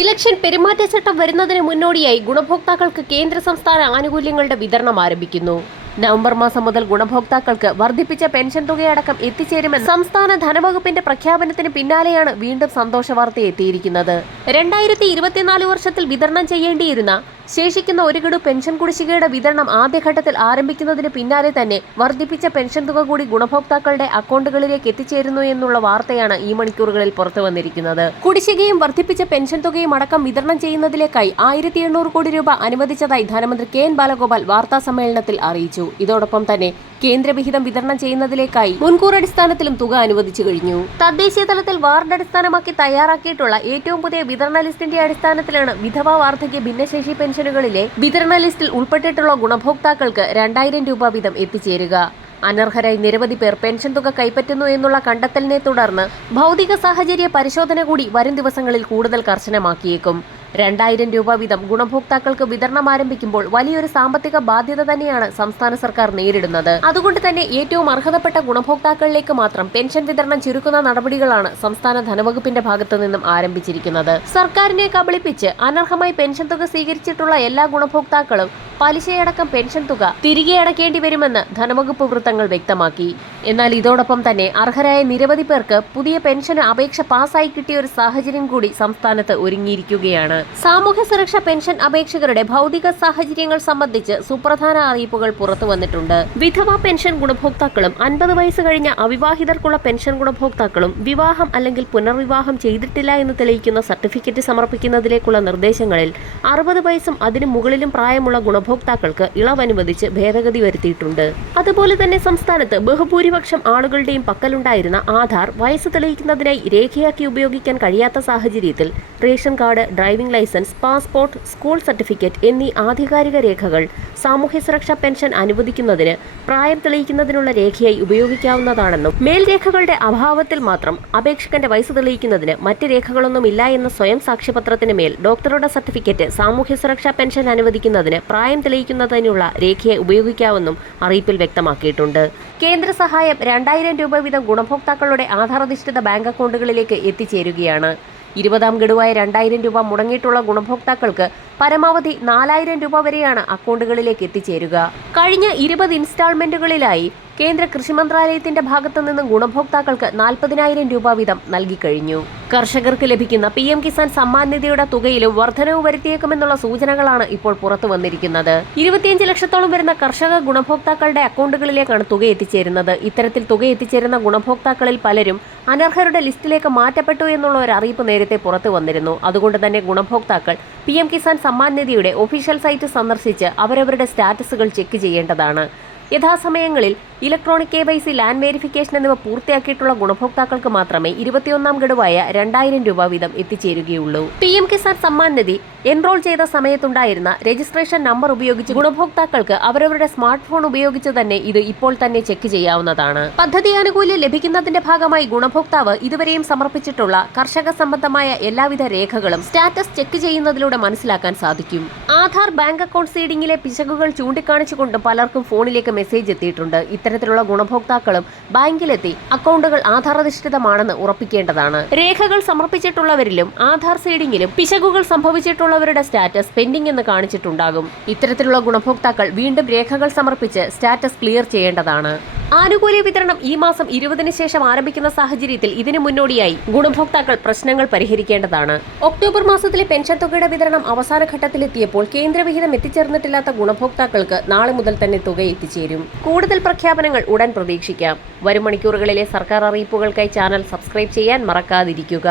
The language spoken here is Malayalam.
ഇലക്ഷൻ പെരുമാറ്റച്ചട്ടം വരുന്നതിന് മുന്നോടിയായി ഗുണഭോക്താക്കൾക്ക് കേന്ദ്ര സംസ്ഥാന ആനുകൂല്യങ്ങളുടെ വിതരണം ആരംഭിക്കുന്നു. നവംബർ മാസം മുതൽ ഗുണഭോക്താക്കൾക്ക് വർദ്ധിപ്പിച്ച പെൻഷൻ തുകയടക്കം എത്തിച്ചേരുമെന്ന് സംസ്ഥാന ധനവകുപ്പിന്റെ പ്രഖ്യാപനത്തിന് പിന്നാലെയാണ് വീണ്ടും സന്തോഷ വാർത്ത എത്തിയിരിക്കുന്നത്. 2024 വർഷത്തിൽ വിതരണം ചെയ്യേണ്ടിയിരുന്ന ശേഷിക്കുന്ന ഒരു ഗഡു പെൻഷൻ കുടിശ്ശികയുടെ വിതരണം ആദ്യഘട്ടത്തിൽ ആരംഭിക്കുന്നതിന് പിന്നാലെ തന്നെ വർദ്ധിപ്പിച്ച പെൻഷൻ തുക കൂടി ഗുണഭോക്താക്കളുടെ അക്കൗണ്ടുകളിലേക്ക് എത്തിച്ചേരുന്നു എന്നുള്ള വാർത്തയാണ് ഈ മണിക്കൂറുകളിൽ പുറത്തു വന്നിരിക്കുന്നത്. കുടിശ്ശികയും വർദ്ധിപ്പിച്ച പെൻഷൻ തുകയും അടക്കം വിതരണം ചെയ്യുന്നതിലേക്കായി 1800 കോടി രൂപ അനുവദിച്ചതായി ധനമന്ത്രി കെ.എൻ. ബാലഗോപാൽ വാർത്താ സമ്മേളനത്തിൽ അറിയിച്ചു. ഇതോടൊപ്പം തന്നെ കേന്ദ്രവിഹിതം വിതരണം ചെയ്യുന്നതിലേക്കായി മുൻകൂർ അടിസ്ഥാനത്തിലും തുക അനുവദിച്ചു കഴിഞ്ഞു. തദ്ദേശീയ തലത്തിൽ വാർഡ് അടിസ്ഥാനമാക്കി തയ്യാറാക്കിയിട്ടുള്ള ഏറ്റവും പുതിയ വിതരണ ലിസ്റ്റിന്റെ അടിസ്ഥാനത്തിലാണ് വിധവാ വാർദ്ധക്യ ഭിന്നശേഷി പെൻഷനുകളിലെ വിതരണ ലിസ്റ്റിൽ ഉൾപ്പെട്ടിട്ടുള്ള ഗുണഭോക്താക്കൾക്ക് 2000 രൂപ വീതം എത്തിച്ചേരുക. അനർഹരായി നിരവധി പേർ പെൻഷൻ തുക കൈപ്പറ്റുന്നു എന്നുള്ള കണ്ടെത്തലിനെ തുടർന്ന് ഭൗതിക സാഹചര്യ പരിശോധന കൂടി വരും ദിവസങ്ങളിൽ കൂടുതൽ കർശനമാക്കിയേക്കും. 2000 രൂപ വീതം ഗുണഭോക്താക്കൾക്ക് വിതരണം ആരംഭിക്കുമ്പോൾ വലിയൊരു സാമ്പത്തിക ബാധ്യത തന്നെയാണ് സംസ്ഥാന സർക്കാർ നേരിടുന്നത്. അതുകൊണ്ട് തന്നെ ഏറ്റവും അർഹതപ്പെട്ട ഗുണഭോക്താക്കളിലേക്ക് മാത്രം പെൻഷൻ വിതരണം ചുരുക്കുന്ന നടപടികളാണ് സംസ്ഥാന ധനവകുപ്പിന്റെ ഭാഗത്തു നിന്നും ആരംഭിച്ചിരിക്കുന്നത്. സർക്കാരിനെ കബളിപ്പിച്ച് അനർഹമായി പെൻഷൻ തുക സ്വീകരിച്ചിട്ടുള്ള എല്ലാ ഗുണഭോക്താക്കളും പലിശയടക്കം പെൻഷൻ തുക തിരികെ അടയ്ക്കേണ്ടി വരുമെന്ന് ധനവകുപ്പ് വൃത്തങ്ങൾ വ്യക്തമാക്കി. എന്നാൽ ഇതോടൊപ്പം തന്നെ അർഹരായ നിരവധി പേർക്ക് പുതിയ പെൻഷന് അപേക്ഷ പാസ്സായി കിട്ടിയ ഒരു സാഹചര്യം കൂടി സംസ്ഥാനത്ത് ഒരുങ്ങിയിരിക്കുകയാണ്. സാമൂഹ്യ സുരക്ഷാ പെൻഷൻ അപേക്ഷകരുടെ ഭൗതിക സാഹചര്യങ്ങൾ സംബന്ധിച്ച് സുപ്രധാന അറിയിപ്പുകൾ പുറത്തു വന്നിട്ടുണ്ട്. വിധവാ പെൻഷൻ ഗുണഭോക്താക്കളും 50 വയസ്സ് കഴിഞ്ഞ അവിവാഹിതർക്കുള്ള പെൻഷൻ ഗുണഭോക്താക്കളും വിവാഹം അല്ലെങ്കിൽ പുനർവിവാഹം ചെയ്തിട്ടില്ല എന്ന് തെളിയിക്കുന്ന സർട്ടിഫിക്കറ്റ് സമർപ്പിക്കുന്നതിലേക്കുള്ള നിർദ്ദേശങ്ങളിൽ 60 വയസ്സും അതിനു മുകളിലും പ്രായമുള്ള ഗുണഭോക്താക്കൾക്ക് ഇളവനുവദിച്ച് ഭേദഗതി വരുത്തിയിട്ടുണ്ട്. അതുപോലെ തന്നെ സംസ്ഥാനത്ത് ബഹുഭൂരിപക്ഷം ആളുകളുടെയും പക്കലുണ്ടായിരുന്ന ആധാർ വയസ്സ് തെളിയിക്കുന്നതിനായി രേഖയാക്കി ഉപയോഗിക്കാൻ കഴിയാത്ത സാഹചര്യത്തിൽ ration card, driving licence, passport, school certificate എന്നീ ആധികാരിക രേഖകൾ സാമൂഹ്യ സുരക്ഷാ പെൻഷൻ അനുവദിക്കുന്നതിന് പ്രായം തെളിയിക്കുന്നതിനുള്ള രേഖയായി ഉപയോഗിക്കാവുന്നതാണെന്നും മേൽരേഖകളുടെ അഭാവത്തിൽ മാത്രം അപേക്ഷകന്റെ വയസ്സ് തെളിയിക്കുന്നതിന് മറ്റ് രേഖകളൊന്നുമില്ല എന്ന സ്വയം സാക്ഷ്യപത്രത്തിന് മേൽ ഡോക്ടറുടെ സർട്ടിഫിക്കറ്റ് സാമൂഹ്യ സുരക്ഷാ പെൻഷൻ അനുവദിക്കുന്നതിന് പ്രായം തെളിയിക്കുന്നതിനുള്ള രേഖയെ ഉപയോഗിക്കാമെന്നും അറിയിപ്പിൽ വ്യക്തമാക്കിയിട്ടുണ്ട്. കേന്ദ്ര സഹായം 2000 രൂപ വീതം ഗുണഭോക്താക്കളുടെ ആധാരധിഷ്ഠിത ബാങ്ക് അക്കൗണ്ടുകളിലേക്ക് എത്തിച്ചേരുകയാണ്. 20ാം ഗഡുവായ 2000 രൂപ മുടങ്ങിയിട്ടുള്ള ഗുണഭോക്താക്കൾക്ക് പരമാവധി 4000 രൂപ വരെയാണ് അക്കൗണ്ടുകളിലേക്ക് എത്തിച്ചേരുക. കഴിഞ്ഞ 20 ഇൻസ്റ്റാൾമെന്റുകളിലായി കേന്ദ്ര കൃഷി മന്ത്രാലയത്തിന്റെ ഭാഗത്തു നിന്നും ഗുണഭോക്താക്കൾക്ക് 40,000 രൂപ വീതം നൽകിക്കഴിഞ്ഞു. കർഷകർക്ക് ലഭിക്കുന്ന PM കിസാൻ സമ്മാൻ നിധിയുടെ തുകയിലും വർധനവ് വരുത്തിയേക്കുമെന്നുള്ള സൂചനകളാണ് ഇപ്പോൾ പുറത്തു വന്നിരിക്കുന്നത്. 25 ലക്ഷത്തോളം വരുന്ന കർഷക ഗുണഭോക്താക്കളുടെ അക്കൗണ്ടുകളിലേക്കാണ് തുക എത്തിച്ചേരുന്നത്. ഇത്തരത്തിൽ തുക എത്തിച്ചേരുന്ന ഗുണഭോക്താക്കളിൽ പലരും അനർഹരുടെ ലിസ്റ്റിലേക്ക് മാറ്റപ്പെട്ടു എന്നുള്ള ഒരു അറിയിപ്പ് നേരത്തെ പുറത്തു വന്നിരുന്നു. അതുകൊണ്ട് തന്നെ ഗുണഭോക്താക്കൾ PM കിസാൻ സമ്മാൻ നിധിയുടെ ഒഫീഷ്യൽ സൈറ്റ് സന്ദർശിച്ച് അവരവരുടെ സ്റ്റാറ്റസുകൾ ചെക്ക് ചെയ്യേണ്ടതാണ്. യഥാസമയങ്ങളിൽ ഇലക്ട്രോണിക് KYC, ലാൻഡ് വെരിഫിക്കേഷൻ എന്നിവ പൂർത്തിയാക്കിയിട്ടുള്ള ഗുണഭോക്താക്കൾക്ക് മാത്രമേ 21ാം ഗഡുവായ 2000 രൂപ വീതം എത്തിച്ചേരുകയുള്ളൂ. PM കിസാൻ സമ്മാൻ നിധി എൻറോൾ ചെയ്ത സമയത്തുണ്ടായിരുന്ന രജിസ്ട്രേഷൻ നമ്പർ ഉപയോഗിച്ച് ഗുണഭോക്താക്കൾക്ക് അവരവരുടെ സ്മാർട്ട് ഫോൺ ഉപയോഗിച്ച് തന്നെ ഇത് ഇപ്പോൾ തന്നെ ചെക്ക് ചെയ്യാവുന്നതാണ്. പദ്ധതി ആനുകൂല്യം ലഭിക്കുന്നതിന്റെ ഭാഗമായി ഗുണഭോക്താവ് ഇതുവരെയും സമർപ്പിച്ചിട്ടുള്ള കർഷക സംബന്ധമായ എല്ലാവിധ രേഖകളും സ്റ്റാറ്റസ് ചെക്ക് ചെയ്യുന്നതിലൂടെ മനസ്സിലാക്കാൻ സാധിക്കും. ആധാർ ബാങ്ക് അക്കൗണ്ട് സീഡിംഗിലെ പിശകുകൾ ചൂണ്ടിക്കാണിച്ചുകൊണ്ട് പലർക്കും ഫോണിലേക്ക് മെസ്സേജ് എത്തിയിട്ടുണ്ട്. ഇത്തരത്തിലുള്ള ഗുണഭോക്താക്കളും ബാങ്കിലെത്തി അക്കൗണ്ടുകൾ ആധാരധിഷ്ഠിതമാണെന്ന് ഉറപ്പിക്കേണ്ടതാണ്. രേഖകൾ സമർപ്പിച്ചിട്ടുള്ളവരിലും ആധാർ സീഡിംഗിലും പിശകുകൾ സംഭവിച്ചിട്ടുള്ളവരുടെ സ്റ്റാറ്റസ് പെൻഡിംഗ് എന്ന് കാണിച്ചിട്ടുണ്ടാകും. ഇത്തരത്തിലുള്ള ഗുണഭോക്താക്കൾ വീണ്ടും രേഖകൾ സമർപ്പിച്ച് സ്റ്റാറ്റസ് ക്ലിയർ ചെയ്യേണ്ടതാണ്. ആനുകൂല്യ വിതരണം ഈ മാസം 20-ന് ശേഷം ആരംഭിക്കുന്ന സാഹചര്യത്തിൽ ഇതിനു മുന്നോടിയായി ഗുണഭോക്താക്കൾ പ്രശ്നങ്ങൾ പരിഹരിക്കേണ്ടതാണ്. ഒക്ടോബർ മാസത്തിലെ പെൻഷൻ തുകയുടെ വിതരണം അവസാന ഘട്ടത്തിലെത്തിയപ്പോൾ കേന്ദ്രവിഹിതം എത്തിച്ചേർന്നിട്ടില്ലാത്ത ഗുണഭോക്താക്കൾക്ക് നാളെ മുതൽ തന്നെ തുക എത്തിച്ചേരും. കൂടുതൽ പ്രഖ്യാപനങ്ങൾ ഉടൻ പ്രതീക്ഷിക്കാം. വരും മണിക്കൂറുകളിലെ സർക്കാർ അറിയിപ്പുകൾക്കായി ചാനൽ സബ്സ്ക്രൈബ് ചെയ്യാൻ മറക്കാതിരിക്കുക.